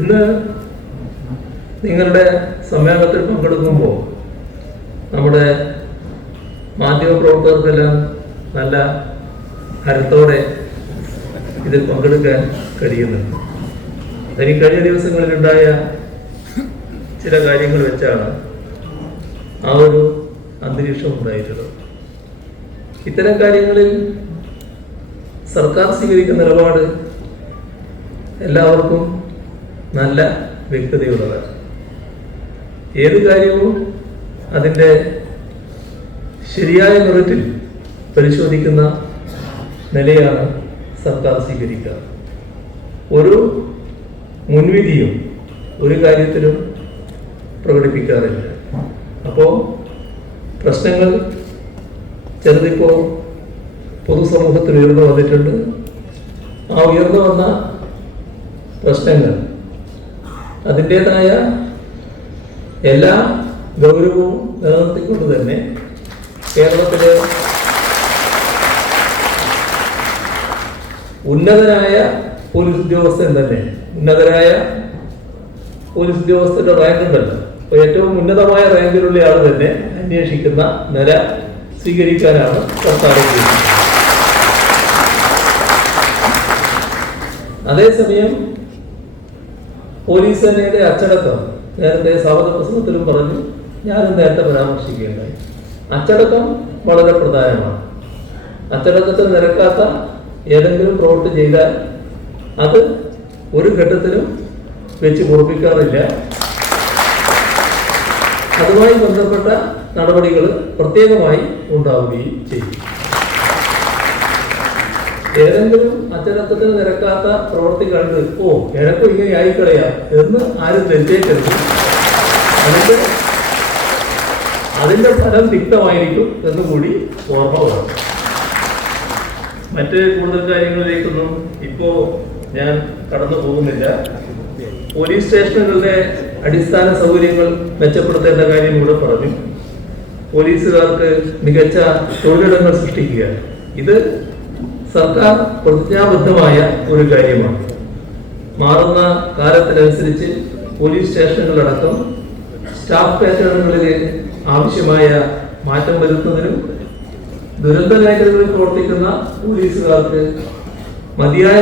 ഇന്ന് നിങ്ങളുടെ സമ്മേളനത്തിൽ പങ്കെടുക്കുമ്പോൾ നമ്മുടെ മാധ്യമപ്രവർത്തകർക്കെല്ലാം നല്ല ഹരത്തോടെ ഇതിൽ പങ്കെടുക്കാൻ കഴിയുന്നുണ്ട്. എനിക്ക് കഴിഞ്ഞ ദിവസങ്ങളിലുണ്ടായ ചില കാര്യങ്ങൾ വെച്ചാണ് ആ ഒരു അന്തരീക്ഷം ഉണ്ടായിട്ടുള്ളത്. ഇത്തരം കാര്യങ്ങളിൽ സർക്കാർ സ്വീകരിക്കുന്ന നിലപാട് എല്ലാവർക്കും നല്ല വ്യക്തതയുള്ളതാണ്. ഏത് കാര്യവും അതിൻ്റെ ശരിയായ മെറിറ്റിൽ പരിശോധിക്കുന്ന നിലയാണ് സർക്കാർ സ്വീകരിക്കുക. ഒരു മുൻവിധിയും ഒരു കാര്യത്തിലും പ്രകടിപ്പിക്കാറില്ല. അപ്പോൾ പ്രശ്നങ്ങൾ ചിലതിപ്പോൾ പൊതുസമൂഹത്തിൽ ഉയർന്നു വന്നിട്ടുണ്ട്. ആ ഉയർന്നു വന്ന പ്രശ്നങ്ങൾ അതിൻ്റെതായ എല്ലാ ഗൗരവവും നിലനിർത്തിക്കൊണ്ട് തന്നെ കേരളത്തിലെ ഉന്നതരായ പോലീസ് ഉദ്യോഗസ്ഥൻ തന്നെ, ഉന്നതരായ പോലീസ് ഉദ്യോഗസ്ഥരുടെ റാങ്ക് ഉണ്ടല്ലോ, ഏറ്റവും ഉന്നതമായ റാങ്കിലുള്ള ആൾ തന്നെ അന്വേഷിക്കുന്ന നില സ്വീകരിക്കാനാണ് സർക്കാർ ഉദ്ദേശിക്കുന്നത്. അതേസമയം പോലീസ് സേനയുടെ അച്ചടക്കം നേരത്തെ സ്വാഗത പ്രസംഗത്തിലും പറഞ്ഞു, ഞാനും നേരത്തെ പരാമർശിക്കുകയുണ്ടായി. അച്ചടക്കം വളരെ പ്രധാനമാണ്. അച്ചടക്കത്തിന് നിരക്കാത്ത ഏതെങ്കിലും പ്രവൃത്തി ചെയ്താൽ അത് ഒരു ഘട്ടത്തിലും വെച്ച് പൊറുപ്പിക്കാറില്ല. അതുമായി ബന്ധപ്പെട്ട നടപടികൾ പ്രത്യേകമായി ഉണ്ടാവുകയും ചെയ്യും. ഏതെങ്കിലും അച്ചടക്കത്തിന് നിരക്കാത്ത പ്രവൃത്തി കണ്ട് എനക്കും ഇങ്ങനെ ആയിക്കളയാം എന്ന് ആരും തെറ്റേറ്റെടുക്കും. അതിന്റെ ഫലം തിക്തമായിരിക്കും എന്ന് കൂടി ഓർമ്മ വേണം. മറ്റ് കൂടുതൽ കാര്യങ്ങളിലേക്കൊന്നും ഇപ്പോ ഞാൻ കടന്നു പോകുന്നില്ല. പോലീസ് സ്റ്റേഷനുകളുടെ അടിസ്ഥാന സൗകര്യങ്ങൾ മെച്ചപ്പെടുത്തേണ്ട കാര്യം ഇവിടെ പറഞ്ഞു. പോലീസുകാർക്ക് മികച്ച തൊഴിലിടങ്ങൾ സൃഷ്ടിക്കുക, ഇത് സർക്കാർ പ്രതിജ്ഞാബദ്ധമായ ഒരു കാര്യമാണ്. മാറുന്ന കാലത്തിനനുസരിച്ച് പോലീസ് സ്റ്റേഷനുകളടക്കം സ്റ്റാഫ് പാറ്റേണുകളിൽ ആവശ്യമായ മാറ്റം വരുത്തുന്നതിനും ദുരന്ത മേഖലകളിൽ പ്രവർത്തിക്കുന്ന പോലീസുകാർക്ക് മതിയായ